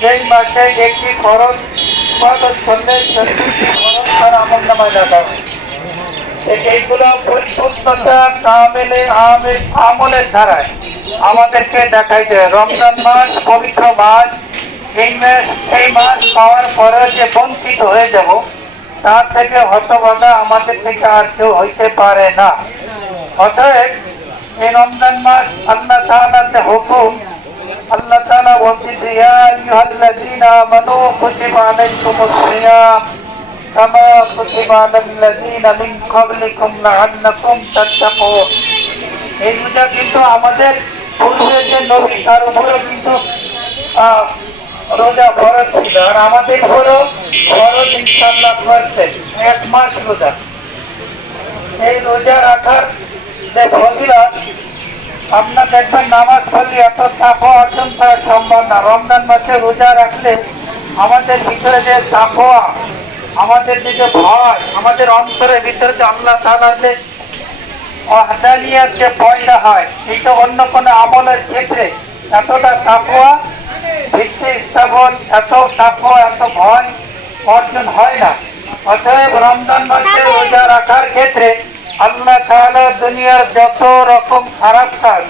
সেই মাসে একটি ফরজ ইবাদত করলে 40টি ফরজ তার আমলনামায় লেখা হয়। এইগুলো পরিপূর্ণতা আমলের ধারায় আমাদেরকে দেখাই দেয়। রমজান মাস পবিত্র মাস, এই মাস পাওয়ার পরে যে বঞ্চিত হয়ে যাব, তার থেকে হতবাদা আমাদের থেকে আর কেউ হইতে পারে না। অতএব এই রমজান মাস আল্লাহ তাআলার যে হুকুম, আল্লাহ তাআলা বলতেছে, ইয়া আইয়ুহাল্লাযীনা আমানু কুতিবা আলাইকুমুস সিয়াম কামা কুতিবা আলাল্লাযীনা মিন ক্বাবলিকুম লাআল্লাকুম তাত্তাকুন। এই রোজা কিন্তু আমাদের পূর্বে যে নবী, তার উপরেও কিন্তু রোজা ফরজ ছিল, আর আমাদের উপরেও ফরজ ইনশাআল্লাহ করছে 1 মাস রোজা। এই রোজা রাখার যে ফজিলত, আপনার দেখবেন নামাজ পড়লে এত তাকওয়া অর্জন করা সম্ভব না। রমজান মাসে রোজা রাখলে আমাদের ভিতরে যে তাকওয়া, আমাদের যে ভয়, আমাদের অন্তরের ভিতরে যে আল্লাহ তাআলার যে ওয়াহদানিয়ত যে পয়দা হয়, এটা অন্য কোনো আমলের ক্ষেত্রে এতটা তাকওয়া, ভিত্তি স্থাপন, এত তাকওয়া, এত ভয় অর্জন হয় না। অতএব রমজান মাসে রোজা রাখার ক্ষেত্রে আল্লাহ তাআলা দুনিয়ার যত রকম খারাপ কাজ,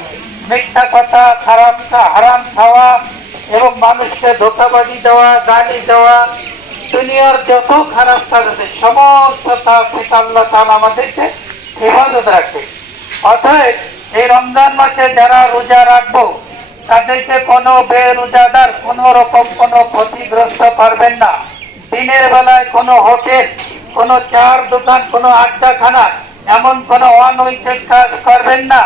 মিথ্যা কথা, খারাপ হারাম খাওয়া এবং মানুষকে ধোঁকাবাজি দেওয়া, গালি দেওয়া, দুনিয়ার যত খারাপ কাজ আছে সমস্ত থেকে আল্লাহ তাআলা আমাদেরকে হেফাজত রাখে। অতএব এই রমজান মাসে যারা রোজা রাখবো, তাদেরকে কোনো বেরোজাদার কোনো রকম কোনো ক্ষতিগ্রস্ত করবেন না। দিনের বেলায় কোনো হোটেল, কোনো চার দোকান, কোনো আড্ডাখানা, এমন কোনো অনৈতিক কাজ করবেন না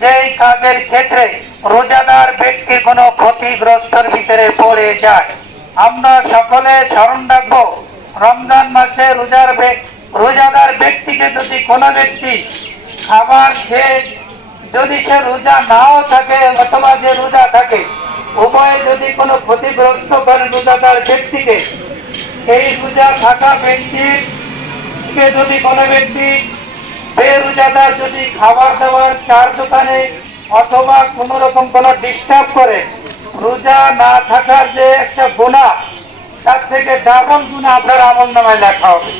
যেই কাজের ক্ষেত্রে রোজাদার ব্যক্তি কোনো ক্ষতিগ্রস্তর ভিতরে পড়ে যায়। আমরা সকলে স্মরণ রাখবো, রমজান মাসে রোজাদার ব্যক্তিকে যদি কোনো ব্যক্তি খাবার খেয়ে যদি সে রোজা নাও থাকে অথবা যে রোজা থাকে, উভয়ে যদি কোনো ক্ষতিগ্রস্ত করে রোজাদার ব্যক্তিকে, এই রোজা থাকা ব্যক্তিকে যদি কোনো ব্যক্তি বেরোজাদার যদি খাবার দাবার চার দোকানে অথবা কোন রকম কোনো ডিস্টার্ব করে, রোজা না থাকার যে একটা গুনাহ, তার থেকে ডাবল গুনাহ আপনার আমলনামায় লেখা হবে।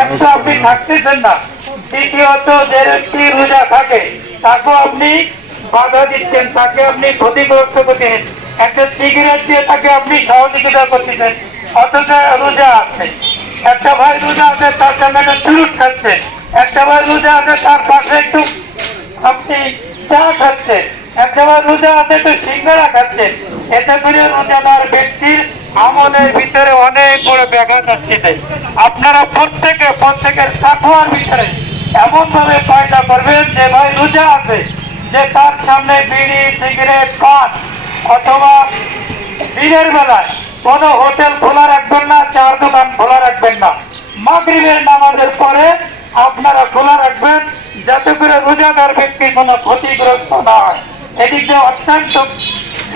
এক তো আপনি থাকতেছেন না, দ্বিতীয়ত যে ব্যক্তি রোজা থাকে তাকেও আপনি বাধা দিচ্ছেন, তাকে আপনি ক্ষতিগ্রস্ত করছেন, একটা সিগারেট দিয়ে তাকে আপনি সহযোগিতা করতেছেন, অথচ রোজা আছে। একটা ভাই রোজা আছে, তার সামনে একটা চুরুট খাচ্ছে, একটা ভাই রোজা আছে, তার পাশে একটু আপনি চা খাচ্ছেন, একটা ভাই রোজা আছে, একটু সিঙ্গারা খাচ্ছেন। এতে করে রোজাদার ব্যক্তির আমলের ভিতরে অনেক বড় ব্যাঘাত আসছে। আপনারা প্রত্যেকের তাকওয়ার ভিতরে এমন ভাবে পয়দা করবেন যে ভাই রোজা আছে, যে তার সামনে বিড়ি, সিগারেট, পান অথবা দিনের বেলায় কোনো হোটেল খোলা রাখবেন না, চার দোকান খোলা রাখবেন না। মাগরিবের নামাজের পরে আপনারা খোলা রাখবেন, যাতে করে রোজাদার ব্যক্তি কোনো ক্ষতিগ্রস্ত না হয়। এদিক দিয়ে অত্যন্ত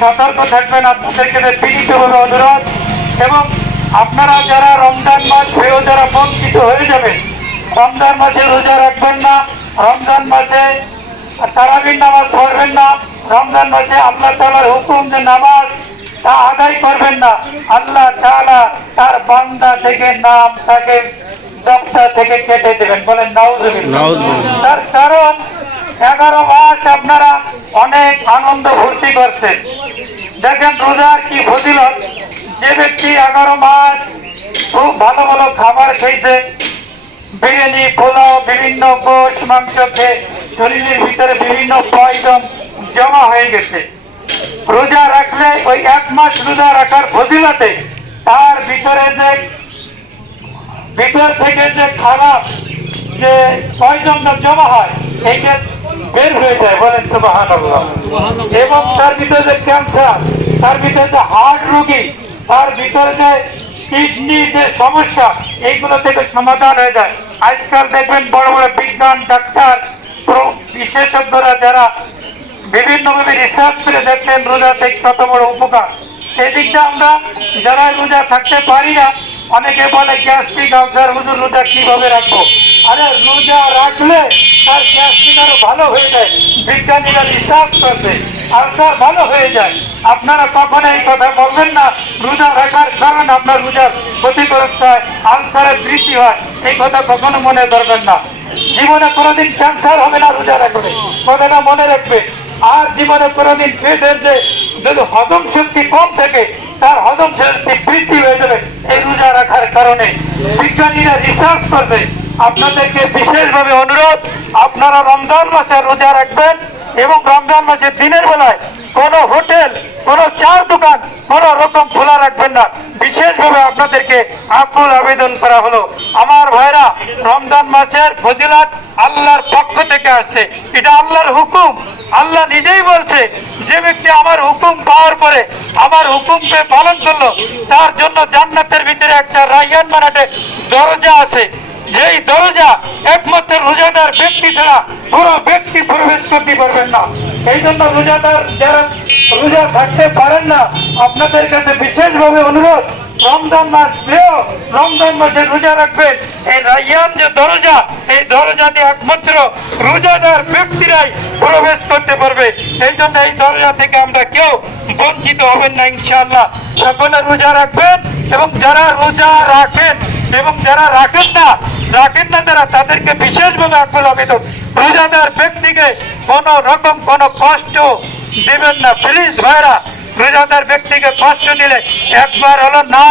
সতর্ক থাকবেন। আপনাদেরকে বিনীতভাবে অনুরোধ, এবং আপনারা যারা রমজান মাস পেয়েও যারা বঞ্চিত হয়ে যাবেন, রমজান মাসে রোজা রাখবেন না, রমজান মাসে তারাবির নামাজ পড়বেন না, রমজান মাসে আল্লাহ তাআলার হুকুম যে নামাজ তা আদায় করবেন না, আল্লাহ তাআলা তার বান্দা থেকে নাম তাকে দপ্তর থেকে কেটে দেবেন। বলেন নাউজুবিল্লাহ। তার কারণ 11 মাস আপনারা অনেক আনন্দ ভর্তি করছেন। দেখেন রোজার কি ফজিলত। যে ব্যক্তি 11 মাস খুব ভালো ভালো খাবার খেয়েছে, বিরিয়ানি, পোলাও, বিভিন্ন গোশ মাংস খেয়ে শরীরের ভিতরে বিভিন্ন পয়জন জমা হয়ে গেছে, রোজা রাখলে ওই 1 মাস রোজা রাখার ফজিলতে তার ভিতরে যে ভিতর থেকে যে খারাপ যে পয়জনটা জমা হয়, এইটা বের হয়ে যায়। বলেন সুবহানাল্লাহ। এবং তার ভিতরে যে ক্যান্সার, তার ভিতরে যে হার্ট রোগী, তার ভিতরে যে কিডনি যে সমস্যা, এইগুলো থেকে সমাধান হয়ে যায়। আজকাল দেখবেন বড় বড় বিজ্ঞান ডাক্তার বিশেষজ্ঞরা যারা বিভিন্নভাবে রিসার্চ করে দেখছেন রোজা থেকে কত বড় উপকার। এদিকটা আমরা যারা রোজা থাকতে পারি না, অনেকে বলে গ্যাস্ট্রিক আলসার, হুজুর রোজা কিভাবে রাখবো? আরে রোজা রাখলে তার গ্যাস্ট্রিক আরো ভালো হয়ে যায়। বিজ্ঞানীরা রিসার্চ করছে আলসার ভালো হয়ে যায়। আপনারা কখনো এই কথা বলবেন না রোজা রাখার কারণ আপনার রোজার ক্ষতিগ্রস্ত হয়, আলসারের বৃদ্ধি হয়, এই কথা কখনো মনে করবেন না। জীবনে কোনোদিন ক্যান্সার হবে না রোজা রাখলে, কথাটা মনে রাখবে। আর জীবনে কোনোদিন পেটের যে যদি হজম শক্তি কম থাকে তার হজম শক্তি বৃদ্ধি হয়ে যাবে এই রোজা রাখার কারণে। বিজ্ঞানীরা রিসার্চ করবে। আপনাদেরকে বিশেষভাবে অনুরোধ, আপনারা রমজান মাসে রোজা রাখবেন এবং রমজান মাসের দিনের বেলায় কোনো হোটেল, কোনো চার দোকান কোনো রকম খোলা রাখবেন না। বিশেষভাবে আপনাদেরকে আকুল আবেদন করা হলো। আমার ভাইরা, রমজান মাসের ফজিলত আল্লাহর পক্ষ থেকে আসছে, এটা আল্লাহর হুকুম। আল্লাহ নিজেই বলছে যে ব্যক্তি আমার হুকুম পাওয়ার পরে আমার হুকুমকে পালন করলো তার জন্য জান্নাতের ভিতরে একটা রায়্যান বানাতে দরজা আছে, যেই দরজা একমাত্র রোজাদার ব্যক্তি ছাড়া কোনো ব্যক্তি প্রবেশ করতে পারবেন না। এই জন্য রোজাদার যারা রোজা থাকতে পারেন না, আপনাদের কাছে বিশেষভাবে অনুরোধ, রমজান মাস প্রিয়, রমজান মাসে রোজা রাখবেন। এই রায়্যান যে দরজা, এই দরজা দিয়ে একমাত্র রোজাদার ব্যক্তিরাই প্রবেশ করতে পারবে। এই জন্য এই দরজা থেকে আমরা কেউ বঞ্চিত হবেন না ইনশাআল্লাহ। সকলে রোজা রাখবেন এবং যারা রোজা রাখেন এবং যারা রাখেন না যারা, তাদেরকে বিশেষভাবে আকুল আবেদন, রোজাদার ব্যক্তিকে কোনো রকম কোনো কষ্ট দেবেন না প্লিজ ভাইরা। রোজাদার ব্যক্তিকে কষ্ট দিলে একবার হলো না